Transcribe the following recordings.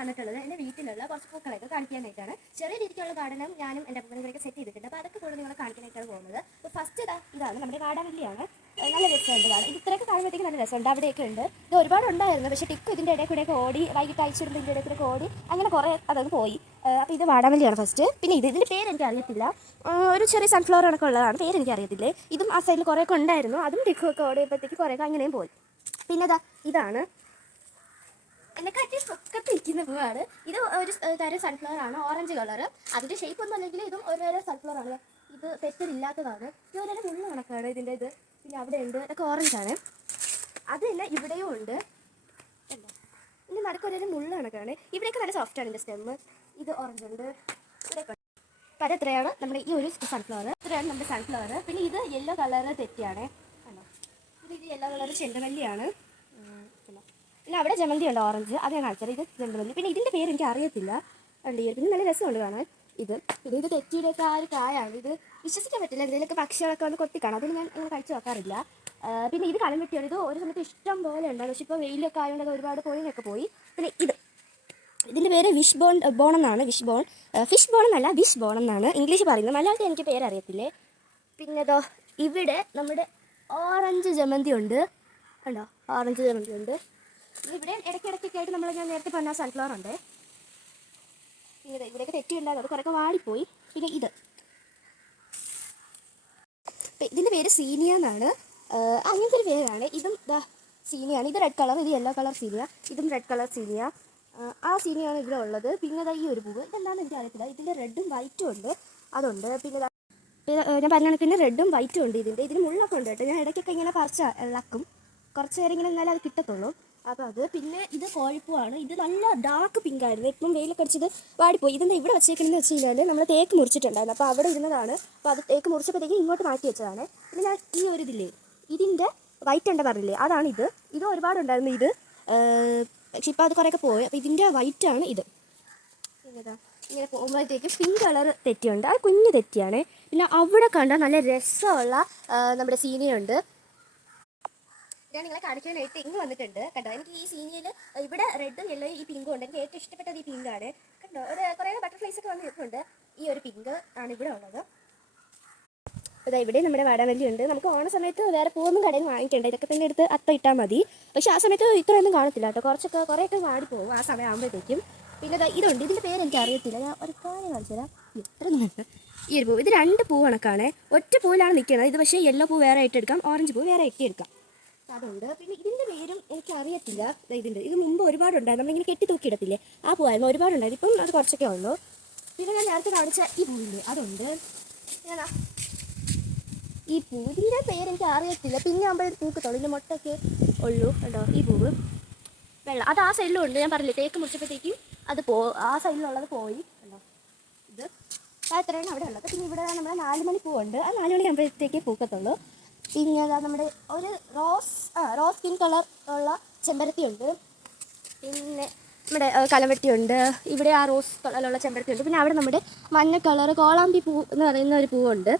വന്നിട്ടുള്ളത് എന്റെ വീട്ടിലുള്ള കുറച്ച് പൂക്കളൊക്കെ കാണിക്കാനായിട്ടാണ് ചെറിയ രീതിക്കുള്ള ഗാർഡനും ഞാനും എന്റെ അപ്പൂപ്പനൊക്കെ സെറ്റ് ചെയ്തിട്ടുണ്ട്. അപ്പോൾ അതൊക്കെ കൂടെ നിങ്ങളെ കാണിക്കാനായിട്ടാണ് പോകുന്നത്. അപ്പോൾ ഫസ്റ്റ് ഇതാ ഇതാണ് നമ്മുടെ കാടാവല്ലിയാണ് നല്ല രസമുണ്ട് കാണാൻ ഇത് ഇത്രയൊക്കെ കാണുമ്പോഴത്തേക്ക് നല്ല രസമുണ്ട്. അവിടെയൊക്കെ ഉണ്ട്. ഇത് ഒരുപാട് ഉണ്ടായിരുന്നു. പക്ഷേ ടിക്കു ഇതിന്റെ ഇടയിൽ കൂടെയൊക്കെ ഓടി വൈകിട്ട് അയച്ചിടുമ്പോൾ ഇതിന്റെ ഇടയിൽ കൂടെ ഓടി അങ്ങനെ കുറേ അതങ്ങ് പോയി. അപ്പോൾ ഇത് വാടാമല്ലിയാണ് ഫസ്റ്റ് പിന്നെ ഇത് ഇതിന്റെ പേര് എനിക്ക് അറിയത്തില്ല. ഒരു ചെറിയ സൺഫ്ലവർ കണക്കെ ഉള്ളതാണ്. പേര് എനിക്ക് അറിയത്തില്ലേ? ഇതും ആ സൈഡിൽ കുറേയൊക്കെ ഉണ്ടായിരുന്നു. അതും ടിക്കു ഒക്കെ ഓടിയപ്പോഴത്തേക്ക് കുറേയൊക്കെ അങ്ങനെയും പോയി. പിന്നെ ഇതാ ഇതാണ് എന്നെ കാട്ടി പൊക്കത്തിരിക്കുന്ന പൂവാണ്. ഇത് ഒരു തരം സൺഫ്ലവർ ആണ് ഓറഞ്ച് കളർ അതിന്റെ ഷേപ്പ് ഒന്നും അല്ലെങ്കിൽ ഇതും ഒരുതരം സൺഫ്ലവർ ആണ്. ഇത് തെറ്റിലില്ലാത്തതാണ് ഇത് ഓരോരോ മുള്ള കണക്കാണ് ഇതിന്റെ ഇത്. പിന്നെ അവിടെ ഉണ്ട് ഇതൊക്കെ ഓറഞ്ച് ആണ്. അതല്ല ഇവിടെയും ഉണ്ട്. ഇനി നടക്കൊരു മുള്ള കണക്കാണ്. ഇവിടെയൊക്കെ നല്ല സോഫ്റ്റ് ആണ് ഇതിന്റെ സ്റ്റെമ്മ് ഇത് ഓറഞ്ച് ഉണ്ട്. ഇവിടെയൊക്കെ എത്രയാണ്? നമ്മുടെ ഈ ഒരു സൺഫ്ലവർ ഇത്രയാണ് നമ്മുടെ സൺഫ്ലവർ പിന്നെ ഇത് യെല്ലോ കളർ തെറ്റിയാണ്. കണ്ടോ? ഇത് യെല്ലോ കളർ ചെണ്ടുമല്ലിയാണ്. പിന്നെ അവിടെ ജമന്തി ഉണ്ട് ഓറഞ്ച് അത് ഞാൻ കാണിച്ചത് ഇത് ജമന്തി. പിന്നെ ഇതിന്റെ പേര് എനിക്ക് അറിയത്തില്ല. ഉണ്ട് പിന്നെ നല്ല രസമുണ്ട് കാണാൻ. ഇത്. പിന്നെ ഇത് തെറ്റിയുടെയൊക്കെ ആ ഒരു കായാണ്. ഇത് വിശ്വസിക്കാൻ പറ്റില്ല. എന്തെങ്കിലുമൊക്കെ പക്ഷികളൊക്കെ വന്ന് കൊത്തി കാണാം അതിന് ഞാൻ അങ്ങനെ കഴിച്ചു നോക്കാറില്ല. പിന്നെ ഇത് കളം വെട്ടിയാണ്. ഇത് ഒരു സമയത്ത് ഇഷ്ടം പോലെ ഉണ്ടായിരുന്നു പക്ഷെ ഇപ്പോൾ വെയിലൊക്കെ ആയതുകൊണ്ട് അത് ഒരുപാട് പൊഴിഞ്ഞൊക്കെ പോയി. പിന്നെ ഇത്. ഇതിന്റെ പേര് വിഷ് ബോൺ ബോൺ എന്നാണ്. വിഷ് ബോൺ ഫിഷ് ബോൺ എന്നല്ല വിഷ് ബോൺ എന്നാണ്. ഇംഗ്ലീഷ് പറയുന്നത്. മലയാളത്തിൽ എനിക്ക് പേര് അറിയത്തില്ലേ? പിന്നെ ഇതോ ഇവിടെ നമ്മുടെ ഓറഞ്ച് ജമന്തി ഉണ്ട്. കണ്ടോ? ഓറഞ്ച് ജമന്തി ഉണ്ട്. ഇവിടെ ഇടയ്ക്കിടയ്ക്കൊക്കെ ആയിട്ട് നമ്മൾ ഞാൻ നേരത്തെ പറഞ്ഞ സൺഫ്ലവർ ഉണ്ട്. പിന്നെ ഇവിടെയൊക്കെ തെറ്റിയുണ്ടാകും അത് കുറേയൊക്കെ വാടിപ്പോയി. പിന്നെ ഇത്. ഇതിന്റെ പേര് സീനിയ എന്നാണ്. അങ്ങനത്തെ ഒരു പേരാണ്. ഇതും ദാ സീനിയാണ്. ഇത് റെഡ് കളർ ഇത് യെല്ലോ കളർ സീനിയ. ഇതും റെഡ് കളർ സീനിയ. ആ സീനിയാണ് ഇവിടെ ഉള്ളത്. പിന്നെ ദാ ഈ ഒരു പൂവ്. ഇതെന്താണെന്ന് എനിക്ക് അറിയത്തില്ല. ഇതിന്റെ റെഡും വൈറ്റും ഉണ്ട്. അതുണ്ട്. പിന്നെ ഞാൻ പറഞ്ഞ കണക്കിന് റെഡും വൈറ്റും ഉണ്ട് ഇതിന്റെ ഇതിന് മുള്ളൊക്കെ ഉണ്ട് കേട്ടോ. ഞാൻ ഇടയ്ക്കൊക്കെ ഇങ്ങനെ പറിച്ച ഇളക്കും. കുറച്ച് നേരം ഇങ്ങനെ എന്നാലും അത് കിട്ടത്തുള്ളൂ. അപ്പോൾ അത് പിന്നെ ഇത് കോഴിപ്പൂവാണ്. ഇത് നല്ല ഡാർക്ക് പിങ്ക് ആയിരുന്നു. ഇപ്പം വെയിലൊക്കെ അടിച്ചത് വാടിപ്പോയി. ഇതെന്താ ഇവിടെ വെച്ചേക്കണമെന്ന് വെച്ച് കഴിഞ്ഞാൽ നമ്മൾ തേക്ക് മുറിച്ചിട്ടുണ്ടായിരുന്നു. അപ്പോൾ അവിടെ ഇരുന്നതാണ്. അപ്പോൾ അത് തേക്ക് മുറിച്ചപ്പോഴത്തേക്ക് ഇങ്ങോട്ട് മാറ്റി വെച്ചതാണ്. പിന്നെ ഞാൻ ഈ ഒരു ഇതില്ലേ ഇതിന്റെ വൈറ്റ് ഉണ്ട് പറഞ്ഞില്ലേ? അതാണ് ഇത്. ഇത് ഒരുപാടുണ്ടായിരുന്നു ഇത്. ഏർ, പക്ഷെ ഇപ്പോൾ അത് കുറേയൊക്കെ പോയി. അപ്പോൾ ഇതിന്റെ വൈറ്റാണ് ഇത്. ഇതാ ഇങ്ങനെ പോകുമ്പോഴത്തേക്ക് പിങ്ക് കളർ തെറ്റിയുണ്ട്. അത് കുഞ്ഞ് തെറ്റിയാണ്. പിന്നെ അവിടെ കണ്ട നല്ല രസമുള്ള നമ്മുടെ സീനിയുണ്ട് ഞാൻ നിങ്ങളെ കാണിക്കാനായിട്ട് ഇങ്ങ് വന്നിട്ടുണ്ട്. കണ്ടോ? എനിക്ക് ഈ സീനിയയിൽ ഇവിടെ റെഡും യെല്ലോ ഈ പിങ്കും ഉണ്ട്. എനിക്ക് ഏറ്റവും ഇഷ്ടപ്പെട്ടത് ഈ പിങ്കാണ് കണ്ടോ? ഒരു കുറേ ബട്ടർഫ്ലൈസ് ഒക്കെ വന്നിട്ടുണ്ട്. ഈ ഒരു പിങ്ക് ആണ് ഇവിടെ ഉള്ളത്. അതാ ഇവിടെ നമ്മുടെ വാടാമല്ലി ഉണ്ട്. നമുക്ക് ഓണ സമയത്ത് വേറെ പൂവൊന്നും കടയിൽ വാങ്ങിക്കണ്ട. ഇതൊക്കെ തന്നെ എടുത്ത് അത്ത ഇട്ടാൽ മതി. പക്ഷേ ആ സമയത്ത് ഇത്രയൊന്നും കാണത്തില്ല കേട്ടോ. കുറച്ചൊക്കെ കുറേയൊക്കെ പോകും ആ സമയം ആകുമ്പോഴത്തേക്കും പിന്നെ ഇതുണ്ട്. ഇതിന്റെ പേര് എനിക്ക് അറിയത്തില്ല. ഞാൻ ഒരു കാര്യം കാണിച്ചു തരാം. ഉണ്ട് ഈ ഒരു പൂവ് ഇത് രണ്ട് പൂ കണക്കാണ് ഒറ്റ പൂവിലാണ് നിൽക്കുന്നത് ഇത് പക്ഷേ യെല്ലോ പൂ വേറെ ആയിട്ട് എടുക്കാം. ഓറഞ്ച് പൂ വേറെ ആയിട്ട് എടുക്കാം. അതുണ്ട്. പിന്നെ ഇതിന്റെ പേരും എനിക്ക് അറിയത്തില്ല ഇതിന്റെ ഇത് മുമ്പ് ഒരുപാടുണ്ടായിരുന്നു. നമ്മളിങ്ങനെ കെട്ടി തൂക്കിയിടത്തില്ലേ? ആ പൂവായിരുന്നു. ഒരുപാടുണ്ടായിരുന്നു. ഇപ്പം അത് കുറച്ചൊക്കെ ഉള്ളൂ. പിന്നെ ഞാൻ നേരത്തെ കാണിച്ച ഈ പൂവില്ലേ? അതുണ്ട്. ഈ പൂവിന്റെ പേര് എനിക്ക് അറിയത്തില്ല പിന്നെ ആകുമ്പോൾ പൂക്കത്തുള്ളൂ ഇതിന്റെ മുട്ടൊക്കെ ഉള്ളൂ കേട്ടോ ഈ പൂവ്. വെള്ളം. അത് ആ സൈഡിലും ഉണ്ട് ഞാൻ പറഞ്ഞില്ലേ തേക്ക് മുറിച്ചപ്പോഴത്തേക്കും അത് പോ ആ സൈഡിലുള്ളത് പോയി. കണ്ടോ? ഇത്. അത്രയാണ് അവിടെ ഉള്ളത് പിന്നെ ഇവിടെ നമ്മുടെ നാലുമണി പൂവുണ്ട്. ആ നാലുമണി ആകുമ്പോഴത്തേക്കേ പൂക്കത്തുള്ളൂ. പിന്നെ അതാ നമ്മുടെ ഒരു റോസ് ആ റോസ് പിങ്ക് കളർ ഉള്ള ചെമ്പരത്തി ഉണ്ട് പിന്നെ നമ്മുടെ കലവെട്ടിയുണ്ട്. ഇവിടെ ആ റോസ് കളറിലുള്ള ചെമ്പരത്തി ഉണ്ട് പിന്നെ അവിടെ നമ്മുടെ മഞ്ഞ കളർ കോളാമ്പി പൂ എന്ന് പറയുന്ന ഒരു പൂവുണ്ട്.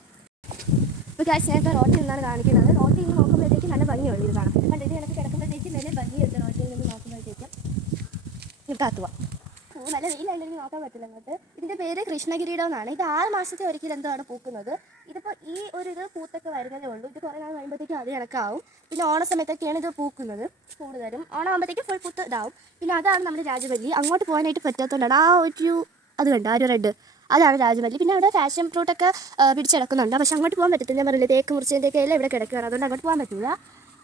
ഇപ്പോൾ കാശ് നേരത്തെ റോട്ടിൽ നിന്നാണ് കാണിക്കുന്നത്. റോട്ടിൽ നിന്ന് നോക്കുമ്പോഴത്തേക്ക് നല്ല ഭംഗിയുള്ളൂ ഇത് കാണാം. കണ്ടോ ഇത് കണക്ക് കിടക്കുമ്പോഴത്തേക്ക് നല്ല ഭംഗിയുണ്ട് റോട്ടിൽ നിന്ന് നോക്കുമ്പോഴത്തേക്കും. നിർത്താത്തുക പൂ നല്ല വെയിലായില്ലെങ്കിൽ നോക്കാൻ പറ്റില്ല അങ്ങോട്ട്. ഇതിന്റെ പേര് കൃഷ്ണകിരീടം എന്നാണ് ഇത് ആറ് മാസത്തെ ഒരിക്കൽ എന്താണ് പൂക്കുന്നത്? ഇതിപ്പോൾ ഈ ഒരു ഇത് പൂത്തൊക്കെ വരുന്നതേ ഉള്ളൂ. ഇത് കുറേ നാൾ കഴിയുമ്പോഴത്തേക്കും അത് കണക്കാവും പിന്നെ ഓണ സമയത്തൊക്കെയാണ് ഇത് പൂക്കുന്നത് കൂടുതലും. ഓണം ആകുമ്പോഴത്തേക്കും ഫുൾ പൂത്ത് ഇതാവും. പിന്നെ അതാണ് നമ്മുടെ രാജവല്ലി അങ്ങോട്ട് പോകാനായിട്ട് പറ്റാത്തതുകൊണ്ടാണ് ആ ഒരു അത് കണ്ട? ആ ഒരു റെഡ് അതാണ് രാജമല്ലി പിന്നെ അവിടെ ഫാഷൻ ഫ്രൂട്ടൊക്കെ പിടിച്ചെടുക്കുന്നുണ്ട്. പക്ഷെ അങ്ങോട്ട് പോകാൻ പറ്റത്തില്ല. ഞാൻ പറഞ്ഞില്ല തേക്ക് മുറിച്ചതിന്റെയൊക്കെ എല്ലാം ഇവിടെ കിടക്കുകയാണ്. അതുകൊണ്ട് അങ്ങോട്ട് പോകാൻ പറ്റില്ല.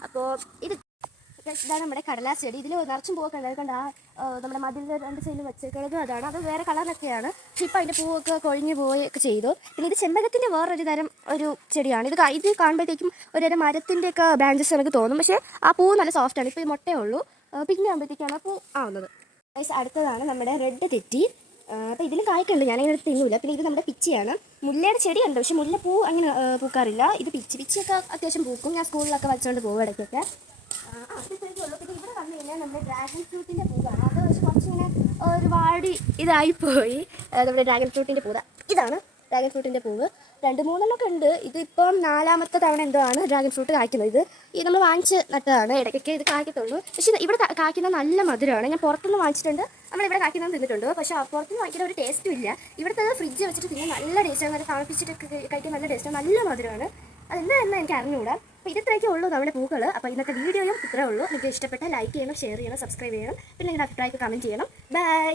അപ്പോൾ ഇത് ഇതാണ് നമ്മുടെ കടലാസ് ചെടി. ഇതിൽ നിറച്ചും പൂവൊക്കെ ഉണ്ടായത് കണ്ട ആ നമ്മുടെ മതിലിന്റെ രണ്ട് സൈഡിൽ വെച്ചേക്കുന്നത് അതാണ്. അത് വേറെ കളറിലൊക്കെയാണ് പക്ഷേ ഇപ്പോൾ അതിന്റെ പൂവൊക്കെ കൊഴിഞ്ഞു പോവുകയൊക്കെ ചെയ്തു. പിന്നെ ഇത് ചെമ്പകത്തിന്റെ വേറൊരു തരം ഒരു ചെടിയാണ്. ഇത് ഇത് കാണുമ്പോഴത്തേക്കും ഒരു മരത്തിന്റെയൊക്കെ ബ്രാഞ്ചസ് എനിക്ക് തോന്നും പക്ഷേ ആ പൂവ് നല്ല സോഫ്റ്റാണ് ഇപ്പോൾ ഈ മുട്ടയേ ഉള്ളൂ. പിന്നെ ആകുമ്പോഴത്തേക്കാണ് പൂ ആവുന്നത്. അടുത്തതാണ് നമ്മുടെ റെഡ് തെറ്റി. അപ്പോൾ ഇതിലും കായ്ക്കുണ്ട്. ഞാൻ എടുത്ത് തിന്നൂല. പിന്നെ ഇത് നമ്മുടെ പിച്ചിയാണ്. മുല്ലയുടെ ചെടിയുണ്ട്. പക്ഷേ മുല്ല പൂ അങ്ങനെ പൂക്കാറില്ല. ഇത് പിച്ചി പിച്ചിയൊക്കെ അത്യാവശ്യം പൂക്കും. ഞാൻ സ്കൂളിലൊക്കെ വെച്ചുകൊണ്ട് പോകും ഇടയ്ക്കൊക്കെ. ആ, ഇതായി ഇവിടെ നമ്മുടെ ഡ്രാഗൺ ഫ്രൂട്ടിന്റെ പൂവാണ്. നമ്മുടെ ഡ്രാഗൺ ഇതാണ് ഡ്രാഗൺ ഫ്രൂട്ടിന്റെ പൂവ്. രണ്ട് മൂന്നെണ്ണമൊക്കെ ഉണ്ട്. ഇതിപ്പം നാലാമത്തെ തവണ എന്തോ ആണ് ഡ്രാഗൺ ഫ്രൂട്ട് കായ്ക്കുന്നത്. ഇത് ഈ നമ്മൾ വാങ്ങിച്ച് നട്ടതാണ്. ഇടയ്ക്കൊക്കെ ഇത് കായ്ക്കത്തുള്ളൂ. പക്ഷേ ഇത് ഇവിടെ കായ്ക്കുന്ന നല്ല മധുരമാണ്. ഞാൻ പുറത്തുനിന്ന് വാങ്ങിച്ചിട്ടുണ്ട്. നമ്മൾ ഇവിടെ കായ്ക്കുന്നത് തിന്നിട്ടുണ്ട്. പക്ഷേ പുറത്തുനിന്ന് വാങ്ങിക്കുന്ന ഒരു ടേസ്റ്റും ഇല്ല. ഇവിടുത്തെ ഫ്രിഡ്ജ് വെച്ചിട്ട് തിന്നാൻ നല്ല ടേസ്റ്റാണ് നല്ല തണുപ്പിച്ചിട്ടൊക്കെ കഴിക്കാൻ നല്ല ടേസ്റ്റാണ് നല്ല മധുരമാണ്. അതെന്താ അതെന്താണെന്ന് എനിക്ക് അറിഞ്ഞുകൂടാ. അപ്പോൾ ഇത്രയൊക്കെ ഉള്ളൂ നമ്മുടെ പൂക്കൾ അപ്പോൾ ഇന്നത്തെ വീഡിയോയും ഇത്രേ ഉള്ളൂ. നിങ്ങൾക്ക് ഇഷ്ടപ്പെട്ട ലൈക്ക് ചെയ്യണം ഷെയർ ചെയ്യണം സബ്സ്ക്രൈബ് ചെയ്യണം. പിന്നെ നിങ്ങളുടെ അഭിപ്രായമൊക്കെ കമന്റ് ചെയ്യണം. ബൈ